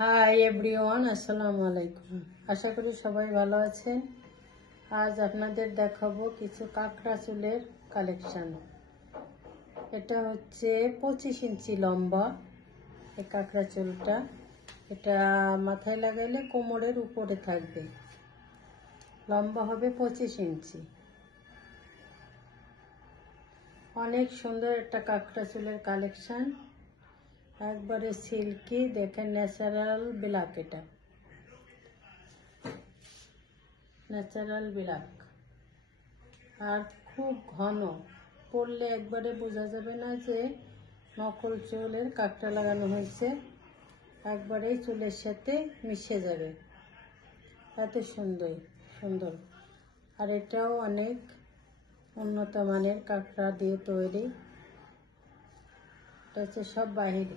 Hi everyone, আসসালামু আলাইকুম। আশা করি সবাই ভালো আছেন। আজ আপনাদের দেখাবো কিছু কাঁকড়া চুলের কালেকশন। এটা হচ্ছে 25 ইঞ্চি লম্বা এই কাঁকড়া চুলটা। এটা মাথায় লাগাইলে কোমরের উপরে থাকবে, লম্বা হবে 25 ইঞ্চি। অনেক সুন্দর একটা কাঁকড়া চুলের কালেকশন, একবারে সিল্কি। দেখেন ন্যাচারাল ব্ল্যাক, এটা ন্যাচারাল ব্ল্যাক আর খুব ঘন। পরলে একবারে বোঝা যাবে না যে নকল চুলের কাঁকড়া লাগানো হয়েছে, একবারেই চুলের সাথে মিশে যাবে, এত সুন্দর সুন্দর। আর এটাও অনেক উন্নত মানের কাঁকড়া দিয়ে তৈরি। এটা হচ্ছে সব বাহিরে,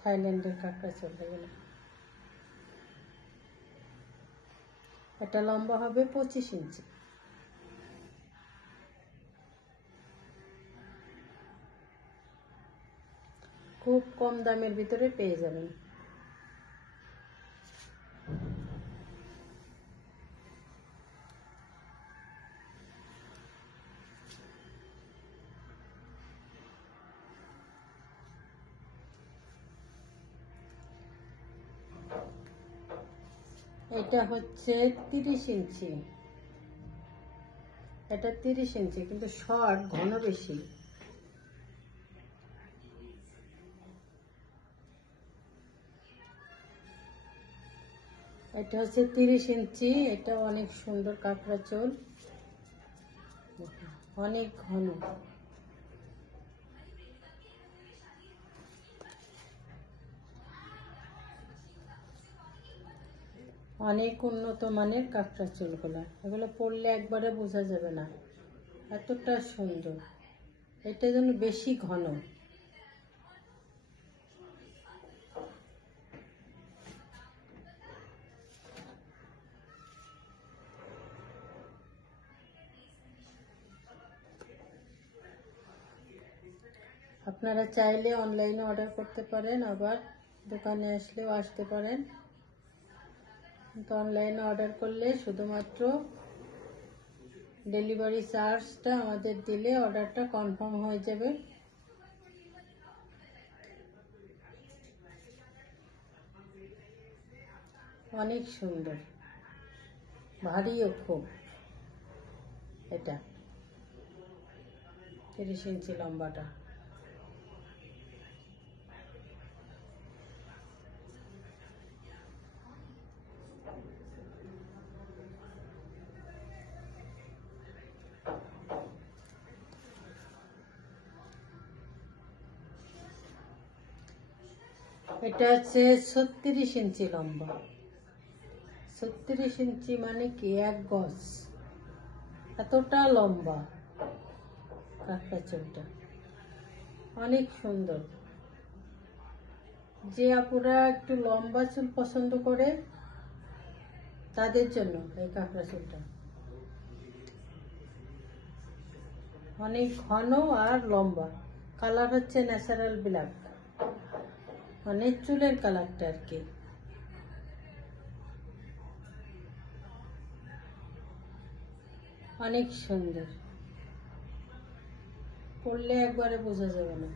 থাইল্যান্ডের কাঁকড়া চুল এগুলো। এটা লম্বা হবে 25 ইঞ্চি। খুব কম দামের ভিতরে পেয়ে যাবেন। এটা হচ্ছে 30 ইঞ্চি। এটা 30 ইঞ্চি কিন্তু শর্ট, ঘন বেশি। এটা হচ্ছে 30 ইঞ্চি। এটা অনেক সুন্দর কাঁকড়া চুল, অনেক ঘন। অনেক উন্নত মানের কাঁকড়া চুলগুলা, এগুলো পরলে একবারে বোঝা যাবে না, এতটা সুন্দর। এটা যেন বেশি ঘন। আপনারা চাইলে অনলাইনে অর্ডার করতে পারেন, আবার দোকানে আসলেও আসতে পারেন। কিন্তু অনলাইনে অর্ডার করলে শুধুমাত্র ডেলিভারি চার্জটা আমাদের দিলে অর্ডারটা কনফার্ম হয়ে যাবে। অনেক সুন্দর, ভারীও খুব। এটা 30 ইঞ্চি লম্বাটা। এটা হচ্ছে 36 ইঞ্চি লম্বা। 36 ইঞ্চি মানে কি 1 গজ, এতটা লম্বা কাঁকড়া চুলটা, অনেক সুন্দর। যে আপুরা একটু লম্বা চুল পছন্দ করে তাদের জন্য এই কাঁকড়া চুলটা। অনেক ঘন আর লম্বা। কালার হচ্ছে ন্যাচারাল ব্ল্যাক, মানে চুলের কালারটা আর কি। অনেক সুন্দর, পরলে একবারে বোঝা যাবে না।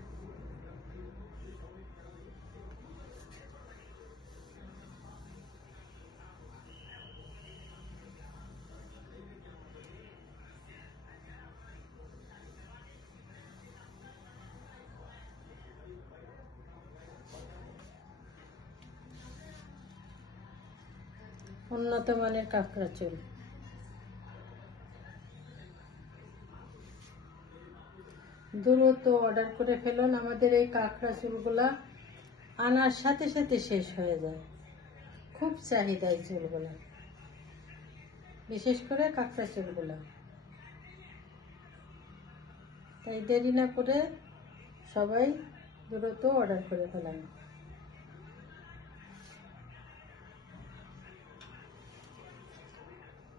উন্নত মানের কাঁকড়া চুল। দ্রুত অর্ডার করে ফেলুন, আমাদের এই কাঁকড়া চুলগুলা আনার সাথে সাথে শেষ হয়ে যায়। খুব চাহিদা এই চুলগুলা, বিশেষ করে কাঁকড়া চুলগুলা। তাই দেরি না করে সবাই দ্রুত অর্ডার করে ফেলেন।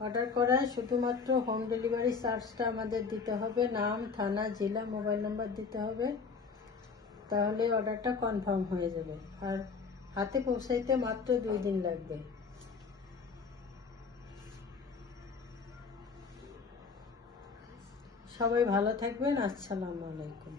অর্ডার করায় শুধুমাত্র হোম ডেলিভারি চার্জটা আমাদের দিতে হবে। নাম, থানা, জেলা, মোবাইল নাম্বার দিতে হবে। তাহলে অর্ডারটা কনফার্ম হয়ে যাবে। আর হাতে পৌঁছাইতে মাত্র 2 দিন লাগবে। সবাই ভালো থাকবেন। আসসালামু আলাইকুম।